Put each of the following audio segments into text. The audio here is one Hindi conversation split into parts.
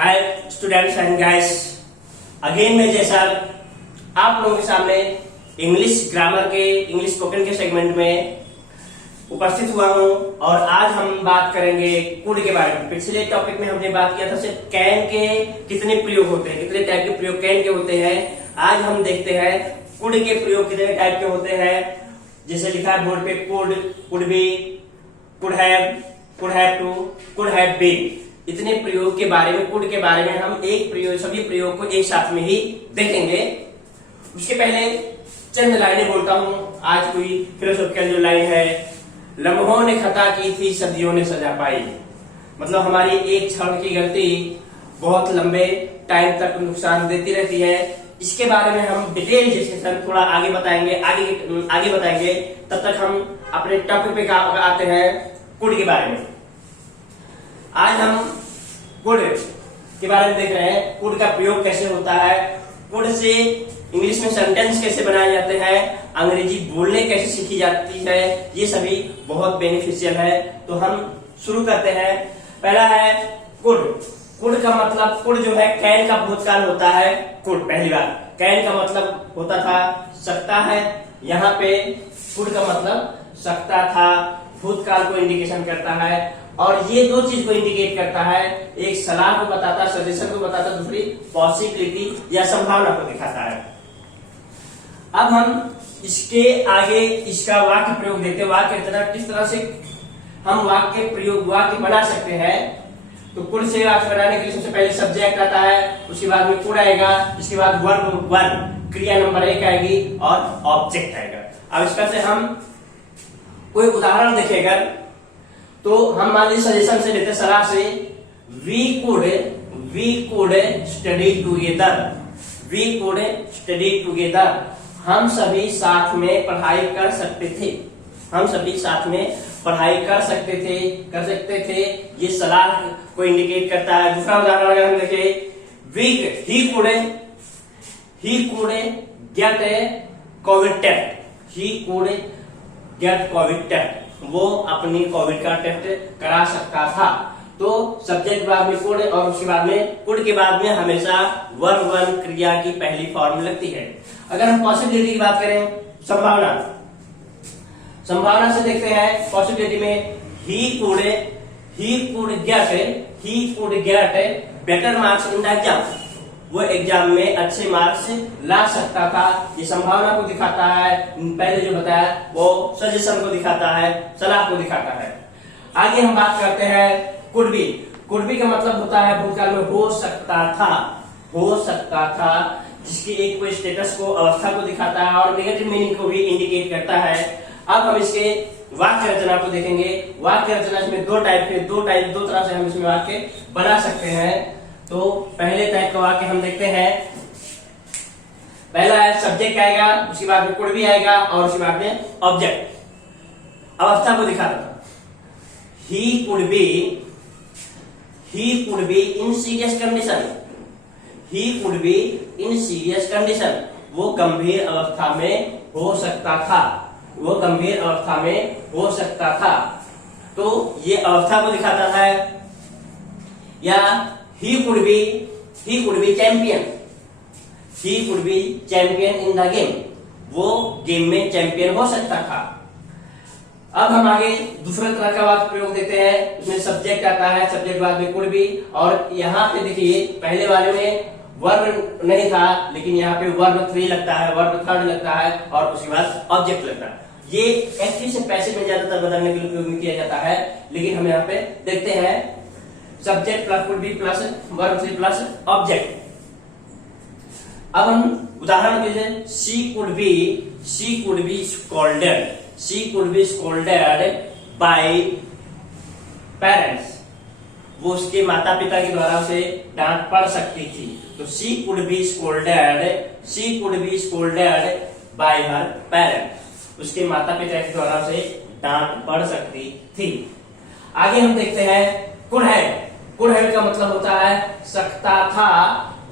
Hi students and guys, again मैं जैसा आप लोगों के सामने इंग्लिश ग्रामर के इंग्लिश स्पोकन के सेगमेंट में उपस्थित हुआ हूं और आज हम बात करेंगे कुड के बारे में। पिछले टॉपिक में हमने बात किया था सिर्फ कैन के कितने प्रयोग होते हैं, कितने टाइप के प्रयोग कैन के होते हैं। आज हम देखते हैं कुड के प्रयोग कितने टाइप के होते हैं। जैसे लिखा है बोर्ड पे could, could be, could have to, could have been. इतने प्रयोग के बारे में, कुड के बारे में हम सभी प्रयोग को एक साथ में ही देखेंगे। उसके पहले चंद लाइनें बोलता हूं। आज कोई फिलोसॉफिकल जो लाइन है, लम्हों ने खता की थी सदियों ने सजा पाई। मतलब हमारी एक क्षण की गलती बहुत लंबे टाइम तक नुकसान देती रहती है। इसके बारे में हम डिटेल डिस्कशन थोड़ा आगे बताएंगे। तब तक हम अपने टॉपिक पे आते हैं कुड के बारे में। आज हम कुड के बारे में देख रहे हैं, कुड का प्रयोग कैसे होता है, कुड से इंग्लिश में सेंटेंस कैसे बनाए जाते हैं, अंग्रेजी बोलने कैसे सीखी जाती है, ये सभी बहुत बेनिफिशियल है। तो हम शुरू करते हैं। पहला है कुड। कुड का मतलब, कुड जो है कैन का भूतकाल होता है। कुड पहली बार कैन का मतलब होता था सकता है। यहाँ पे कुड का मतलब सकता था, भूतकाल को इंडिकेशन करता है। और ये दो चीज को इंडिकेट करता है, एक सलाह को बताता, सजेशन को बताता, दूसरी पॉसिबिलिटी या संभावना को दिखाता है। अब हम इसके आगे इसका वाक्य प्रयोग देखते हैं। वाक्य किस तरह से हम वाक्य बना सकते हैं। तो कुड से वाक्य बनाने के लिए सबसे पहले सब्जेक्ट आता है, उसके बाद में कुड आएगा, इसके बाद वर्ब वन, क्रिया नंबर 1 आएगी और ऑब्जेक्ट आएगा। अब इसका से हम कोई उदाहरण देखेगा तो हम मान लीजिए सजेशन से लेते, सलाह से, we could study together. We could study together. हम सभी साथ में पढ़ाई कर सकते थे। हम सभी साथ में पढ़ाई कर सकते थे। ये सलाह को इंडिकेट करता है। दूसरा उदाहरण अगर हम देखें, he could get Covid test. He could get Covid test. वो अपनी कोविड का टेस्ट करा सकता था। तो सब्जेक्ट बाद में कुड और उसके बाद में कुड के बाद में हमेशा वर्ब वन क्रिया की पहली फॉर्म लगती है। अगर हम पॉसिबिलिटी की बात करें, संभावना से देखते हैं। पॉसिबिलिटी में ही could get better marks in the exam. वो एग्जाम में अच्छे मार्क्स ला सकता था। ये संभावना को दिखाता है। पहले जो बताया वो सजेशन को दिखाता है, सलाह को दिखाता है। आगे हम बात करते हैं कुड बी। कुड बी का मतलब होता है भूतकाल में हो सकता था, जिसकी एक कोई स्टेटस को, अवस्था को दिखाता है और नेगेटिव मीनिंग को भी इंडिकेट करता है। अब हम इसके वाक्य रचना को देखेंगे। वाक्य रचना इसमें दो तरह से हम इसमें वाक्य बना सकते हैं। तो पहले टाइप का वाक्य हम देखते हैं। पहला है सब्जेक्ट आएगा, उसके बाद में कुड भी आएगा और उसके बाद में ऑब्जेक्ट अवस्था को दिखाता था। He could be in serious condition. He could be in serious condition. वो गंभीर अवस्था में हो सकता था। तो ये अवस्था को दिखाता था। या he could be champion in the game। वो गेम में चैंपियन हो सकता था। अब हम आगे दूसरे तरह का वाक्य प्रयोग देते हैं। उसमें सब्जेक्ट आता है, सब्जेक्ट बाद में कुड भी, और यहाँ पे देखिए पहले वाले में वर्ब नहीं था, लेकिन यहाँ पे वर्ब 3 लगता है, वर्ब थर्ड लगता है और उसके बाद ऑब्जेक्ट लगता है। ये एक्टिव से पैसिव में ज्यादातर बदलने के लिए उपयोग किया जाता है, लेकिन हम यहाँ पे देखते हैं subject plus could be plus verb 3 plus object. अब हम उदाहरण के लिए, she could be scolded bye parents. वो उसके माता पिता के द्वारा उसे डांट पड़ सकती थी। तो she could be scolded bye her parents. उसके माता पिता के द्वारा उसे डांट पड़ सकती थी। आगे हम देखते हैं कुड हैव का मतलब होता है सकता था,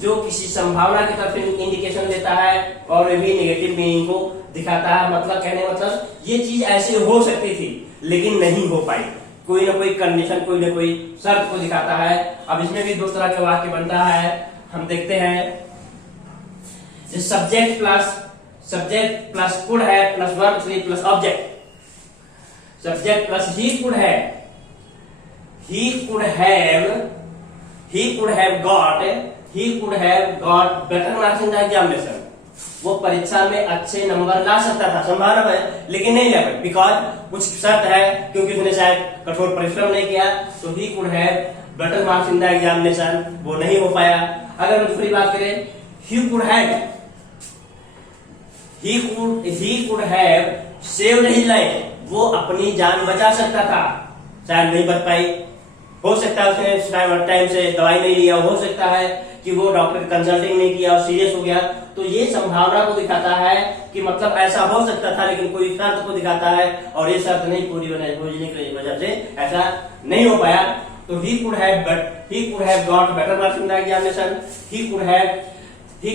जो किसी संभावना की तरफ इंडिकेशन देता है और भी नेगेटिव मीनिंग को दिखाता है। मतलब कहने मतलब ये चीज ऐसे हो सकती थी लेकिन नहीं हो पाई। कोई ना कोई कंडीशन, कोई ना कोई शर्त को दिखाता है। अब इसमें भी दो तरह का वाक्य बनता है, हम देखते हैं। सब्जेक्ट प्लस कुड है plus verb 3 plus object. Subject plus he could have got better marks in the examination. वो परीक्षा में अच्छे नंबर ला सकता था, संभावना है, लेकिन नहीं ला पाया बिकॉज कुछ शर्त है, क्योंकि उसने शायद कठोर परिश्रम नहीं किया। तो he could have better marks in the examination, वो नहीं हो पाया। अगर दूसरी बात करें, he could have saved his life, वो अपनी जान बचा सकता था, शायद नहीं बच पाई। हो सकता है उसने टाइम से दवाई नहीं लिया, हो सकता है कि वो डॉक्टर कंसल्टिंग नहीं किया और सीरियस हो गया। तो ये संभावना को दिखाता है कि मतलब ऐसा हो सकता था, लेकिन कोई शर्त को दिखाता है और ये शर्त नहीं पूरी होने की वजह से ऐसा नहीं हो पाया। तो he could have got better marks in the examination, he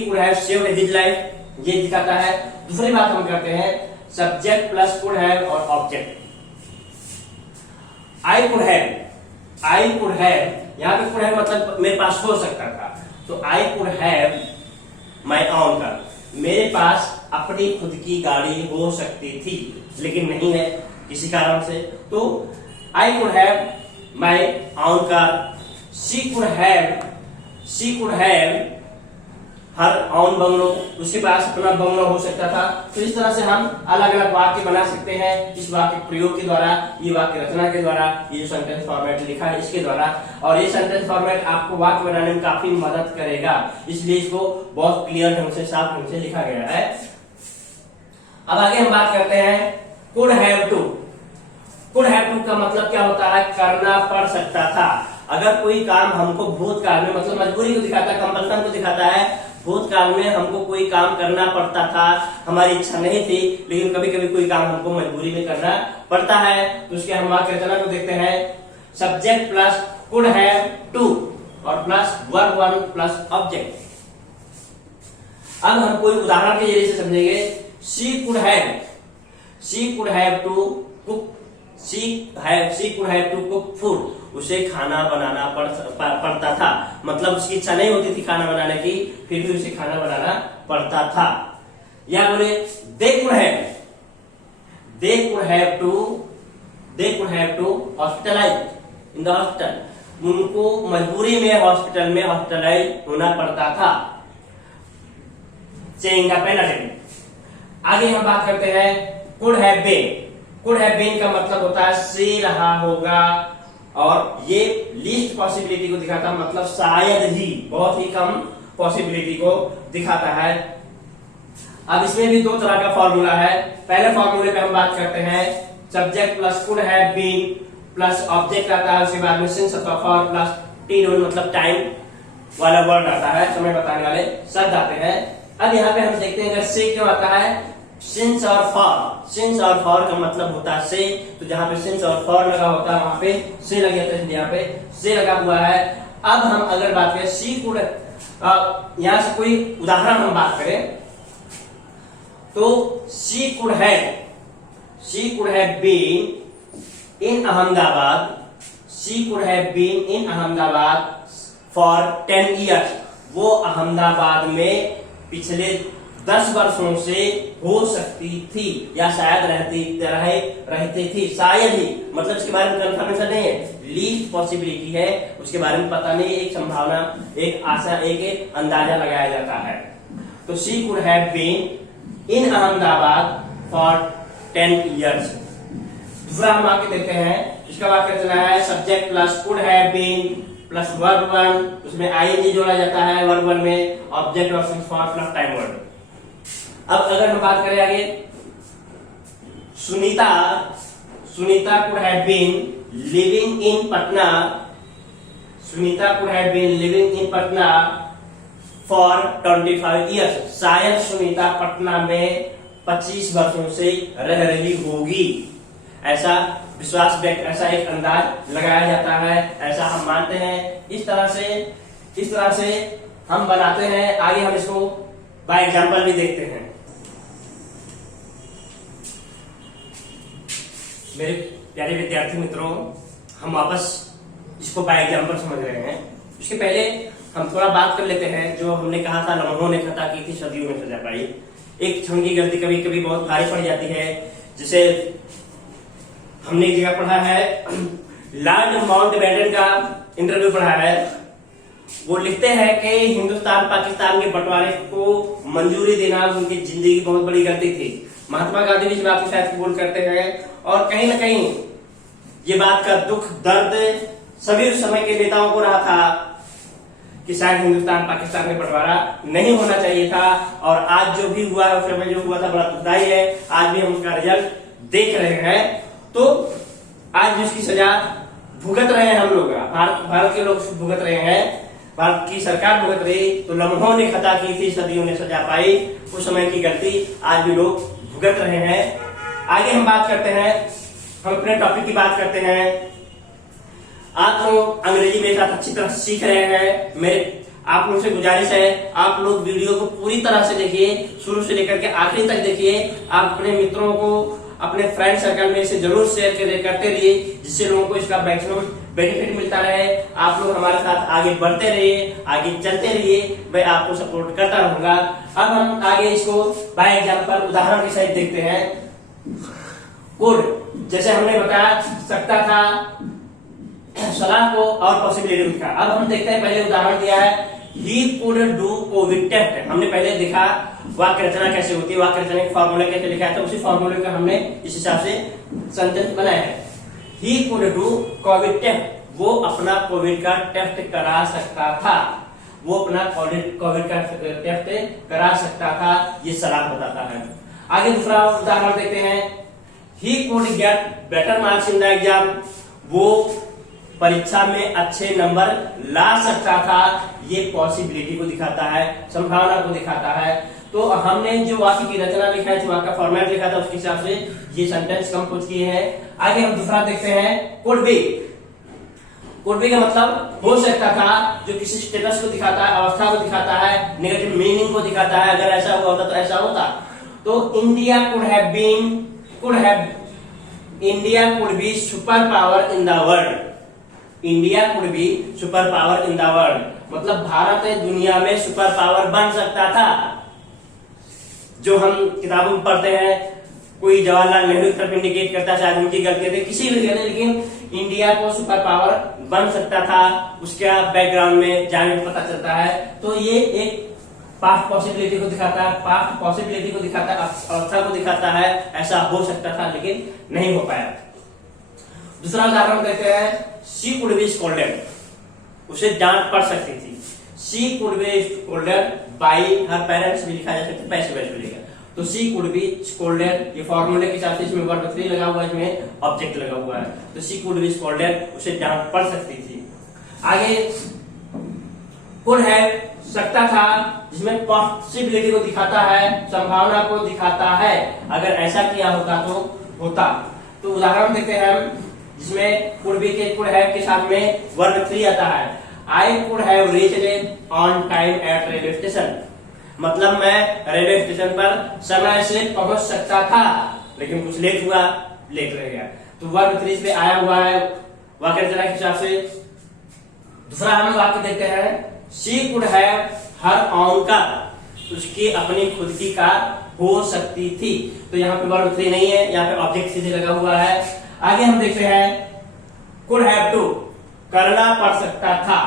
could have saved his life, ये दिखाता है। दूसरी बात हम करते हैं, सब्जेक्ट प्लस कुड हैव और ऑब्जेक्ट। आई कुड हैव, यहाँ पे कुड हैव मतलब मेरे पास हो सकता था, तो I could have my own car, मेरे पास अपनी खुद की गाड़ी हो सकती थी, लेकिन नहीं है किसी कारण से। तो I could have my own car, she could have her own bungalow, उसके पास अपना बंगलो हो सकता था। तो इस तरह से हम अलग अलग वाक्य बना सकते हैं इस वाक्य प्रयोग के द्वारा, ये वाक्य रचना के द्वारा, ये जो सेंटेंस फॉर्मेट लिखा है इसके द्वारा। और ये सेंटेंस फॉर्मेट आपको वाक्य बनाने में काफी मदद करेगा, इसलिए इसको बहुत क्लियर ढंग से, साफ ढंग से लिखा गया है। अब आगे हम बात करते हैं could have to. Could have to का मतलब क्या होता है, करना पड़ सकता था। अगर कोई काम हमको भूतकाल में, मतलब मजबूरी को दिखाता है, कंपल्सन को दिखाता है, भूतकाल में हमको कोई काम करना पड़ता था, हमारी इच्छा नहीं थी, लेकिन कभी कभी कोई काम हमको मजबूरी में करना पड़ता है, तो उसके हम वाक्य रचना को देखते हैं। Subject plus could have to और प्लस वर्ब 1 प्लस ऑब्जेक्ट। अब हम कोई उदाहरण के जरिए से समझेंगे। She could have to cook food, उसे खाना बनाना पड़ता था, मतलब उसकी इच्छा नहीं होती थी खाना बनाने की, फिर भी उसे खाना बनाना पड़ता था। या बोले they could have to hospitalise in the hospital, उनको मजबूरी में हॉस्पिटल में हॉस्पिटलाइज होना पड़ता था। Change the penalty. आगे हम बात करते हैं कुड हैव बीन का मतलब होता है से रहा होगा, और ये लीस्ट पॉसिबिलिटी को दिखाता है, मतलब शायद ही, बहुत ही कम पॉसिबिलिटी को दिखाता है। अब इसमें भी दो तरह का फॉर्मूला है। पहले फॉर्मूले पे हम बात करते हैं, subject plus could have been plus object आता है, उसके बाद में सिंस फॉर प्लस टी मतलब टाइम वाला वर्ड आता है, समय बताने वाले शब्द आते हैं। अब यहाँ पे हम देखते हैं अगर से क्यों आता है, सिंस और फॉर का मतलब होता है से, तो जहां पे सिंस और फॉर लगा होता है वहां पे से लग जाता है, यहाँ पे से लगा हुआ है। अब हम अगर बात करें शी कुड, यहां से कोई उदाहरण हम बात करें तो she could have been in Ahmedabad for 10 years, वो अहमदाबाद में पिछले 10 वर्षों से हो सकती थी या शायद रहती थी, शायद ही, मतलब इसके बारे में कंफर्मेशन नहीं है, लीस्ट पॉसिबिलिटी है, उसके बारे में पता नहीं, एक संभावना, एक आशा, एक अंदाजा लगाया जाता है। तो she could have been in Ahmedabad for 10 years. दूसरा हम वाक्य देखते हैं, इसका वाक्य रचना है subject plus could have been plus verb 1, उसमें आईएनजी जोड़ा जाता है वर्ब 1 में, ऑब्जेक्ट और since for plus time word. अब अगर हम बात करें आगे, Sunita could have been living in Patna for 25 years, शायद सुनीता पटना में 25 वर्षों से रह रही होगी, ऐसा विश्वास व्यक्त, ऐसा एक अंदाज लगाया जाता है, ऐसा हम मानते हैं। इस तरह से हम बनाते हैं। आगे हम इसको बाय एग्जांपल भी देखते हैं। मेरे प्यारे विद्यार्थी मित्रों, हम वापस इसको बाय एग्जाम्पल समझ रहे हैं। उसके पहले हम थोड़ा बात कर लेते हैं। जो हमने कहा था लम्हों ने खता की थी सदियों में सजा पाई। एक क्षण की गलती कभी कभी बहुत भारी पड़ जाती है। जैसे हमने एक जगह पढ़ा है, लॉर्ड माउंटबेटन का इंटरव्यू पढ़ा है। वो लिखते हैं कि हिंदुस्तान पाकिस्तान के बंटवारे को मंजूरी देना उनकी जिंदगी की बहुत बड़ी गलती थी। महात्मा गांधी भी इस बात को शायद कबूल करते हैं और कहीं ना कहीं ये बात का दुख दर्द सभी उस समय के नेताओं को रहा था कि शायद हिंदुस्तान पाकिस्तान में बंटवारा नहीं होना चाहिए था। और आज जो भी हुआ है, उस समय जो हुआ था बड़ा दुखदायी है। आज भी हम उसका रिजल्ट देख रहे हैं। तो आज भी उसकी सजा भुगत रहे हैं हम लोग, भारत के लोग भुगत रहे हैं, भारत की सरकार भुगत रही। तो लम्हों ने खता की थी सदियों ने सजा पाई, उस समय की गलती आज भी लोग भुगत रहे हैं। आगे हम बात करते हैं, हम अपने टॉपिक की बात करते हैं। आप लोग अंग्रेजी मेरे साथ अच्छी तरह सीख रहे हैं। मेरे आप लोगों से गुजारिश है, आप लोग वीडियो को पूरी तरह से देखिए, शुरू से लेकर के आखिरी तक देखिए। आप अपने मित्रों को, अपने फ्रेंड सर्कल में इसे जरूर शेयर करते रहिए, जिससे लोगों को इसका मैक्सिमम बेनिफिट मिलता रहे। आप लोग हमारे साथ आगे बढ़ते रहिए, आगे चलते रहिए, मैं आपको सपोर्ट करता रहूंगा। अब हम आगे इसको बाय एग्जाम्पल उदाहरण के सहित देखते हैं। कुड, जैसे हमने बता सकता था, सलाह को और पॉसिबिलिटी लिखा। अब हम देखते हैं, पहले उदाहरण दिया है, he could do Covid test. हमने पहले देखा वाक्य रचना कैसे होती है, वाक्य रचना का फॉर्मूला कैसे लिखा है, तो उसी फॉर्मूले का हमने इस हिसाब से सेंटेंस बनाया है। He could do Covid test, वो अपना कोविड का टेस्ट करा सकता था, वो अपना कोविड का टेस्ट करा सकता था, ये सलाह बताता है। आगे दूसरा उदाहरण देखते हैं, ही could get better marks in the exam, वो परीक्षा में अच्छे नंबर ला सकता था, ये पॉसिबिलिटी को दिखाता है, संभावना को दिखाता है। तो हमने जो वाक्य की रचना लिखा है, जो वाक्य का फॉर्मेट लिखा था, उसके हिसाब से ये सेंटेंस कंपोज किए हैं। आगे हम दूसरा देखते हैं, कुड बी। कुड बी का मतलब हो सकता था, जो किसी स्टेटस को दिखाता है, अवस्था को दिखाता है, नेगेटिव मीनिंग को दिखाता है। अगर ऐसा हुआ होता तो ऐसा होता। तो India could have India could be super power in the world. India could be super power in the world, मतलब भारत दुनिया में सुपर पावर बन सकता था। जो हम किताबों में पढ़ते हैं, कोई जवाहरलाल नेहरू की तरफ इंडिकेट करता है, शायद उनकी गलती थी, किसी भी गलती, लेकिन इंडिया को सुपर पावर बन सकता था। उसका बैकग्राउंड में जाने में पता चलता है। तो ये एक पास्ट पॉसिबिलिटी को दिखाता है, पास्ट पॉसिबिलिटी को दिखाता है, अवस्था को दिखाता है। ऐसा हो सकता था लेकिन नहीं हो पाया। दूसरा उदाहरण देते हैं, शी कुड बी स्कोल्डेड, उसे डांट पड़ सकती थी। She could be scolded bye her parents भी लिखा जा सकता है, पैसे वैसे मिलेगा। तो शी कुड बी स्कोल्डेड, ये फॉर्मूले के हिसाब से इसमें वर्ब 3 लगा हुआ है, इसमें ऑब्जेक्ट लगा हुआ है। तो शी कुड बी स्कोल्डेड, उसे डांट पड़ सकती थी। आगे कुड हैव, सकता था, जिसमें पॉसिबिलिटी को दिखाता है, संभावना को दिखाता है। अगर ऐसा किया होता तो होता। तो उदाहरण देखते हैं हम, जिसमें कुड बी के कुड हैव के साथ में वर्ब 3 आता है। I could have reached on time eight railway station, मतलब मैं रेलवे स्टेशन पर समय से पहुंच सकता था, लेकिन कुछ लेट हुआ, लेट रह गया। तो वर्ब 3 पे आया हुआ है वाक्य रचना के हिसाब से। दूसरा हम वाक्य देखते हैं, she could have her own car, उसकी अपनी खुद की कार हो सकती थी। तो यहाँ पे वर्ब 3 नहीं है, यहाँ पे ऑब्जेक्ट सीधे लगा हुआ है। आगे हम देखते हैं, कुड हैव टू, करना पड़ सकता था,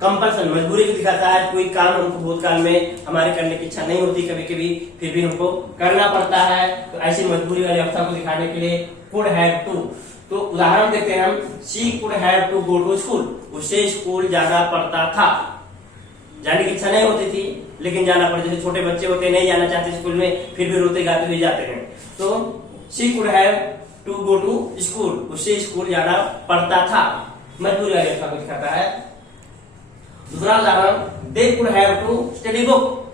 कंपल्सन, मजबूरी को दिखाता है। कोई काम हमको भूतकाल में हमारे करने की इच्छा नहीं होती कभी कभी, फिर भी हमको करना पड़ता है। तो ऐसी मजबूरी वाली अवस्था को दिखाने के लिए कुड हैव टू। तो उदाहरण देखते हैं हम, she could have to go to school, उसे स्कूल जाना पड़ता था। जाने की इच्छा नहीं होती थी लेकिन जाना पड़ता। जैसे छोटे बच्चे होते नहीं जाना चाहते स्कूल में, फिर भी रोते गाते हुए जाते हैं। तो she could have to go to school, उसे स्कूल जाना पड़ता था, मजबूरी वाली अवस्था को दिखाता है। दूसरा उदाहरण, they could have to study book,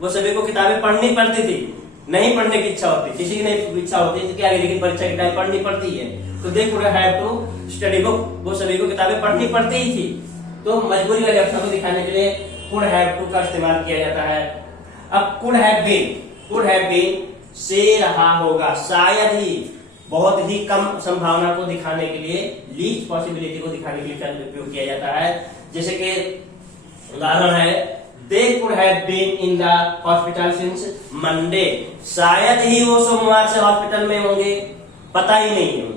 वो सभी को किताबें पढ़नी पड़ती थी। नहीं पढ़ने की इच्छा होती, किसी की नहीं इच्छा होती तो क्या, लेकिन परीक्षा की टाइम पढ़नी पड़ती है। तो they could have to study book, वो सभी को किताबें पढ़नी पड़ती ही थी। तो मजबूरी वाली अवस्था को दिखाने के लिए कुड हैव टू का इस्तेमाल किया जाता है। अब कुड हैव बीन से रहा होगा, शायद ही, बहुत ही कम संभावना को दिखाने के लिए, लीस्ट पॉसिबिलिटी को दिखाने के लिए क्या उपयोग किया जाता है। जैसे कि उदाहरण है, they could have been in the hospital since Monday, शायद ही वो सोमवार से हॉस्पिटल में होंगे, पता ही नहीं है,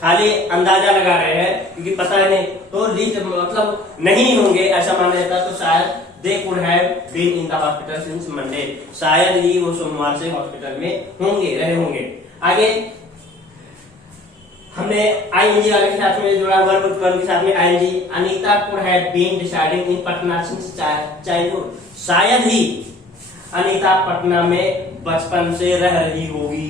खाली अंदाजा लगा रहे हैं क्योंकि पता ही नहीं, तो लीस्ट मतलब नहीं होंगे ऐसा माना जाता है। तो शायद they could have been in the hospital since Monday, शायद ही वो सोमवार से हॉस्पिटल में होंगे, रहे होंगे। आगे हमने आईएनजी वाले के साथ में जोड़ा, वर्ब उपकरण के साथ में ing. Anita could have been deciding in Patna since childhood, शायद ही अनीता पटना में बचपन से रह रही होगी,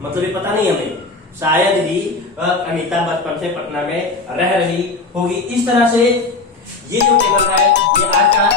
मतलब ये पता नहीं हमें, शायद ही अनीता बचपन से पटना में रह रही होगी। इस तरह से ये जो टेबल है ये आज का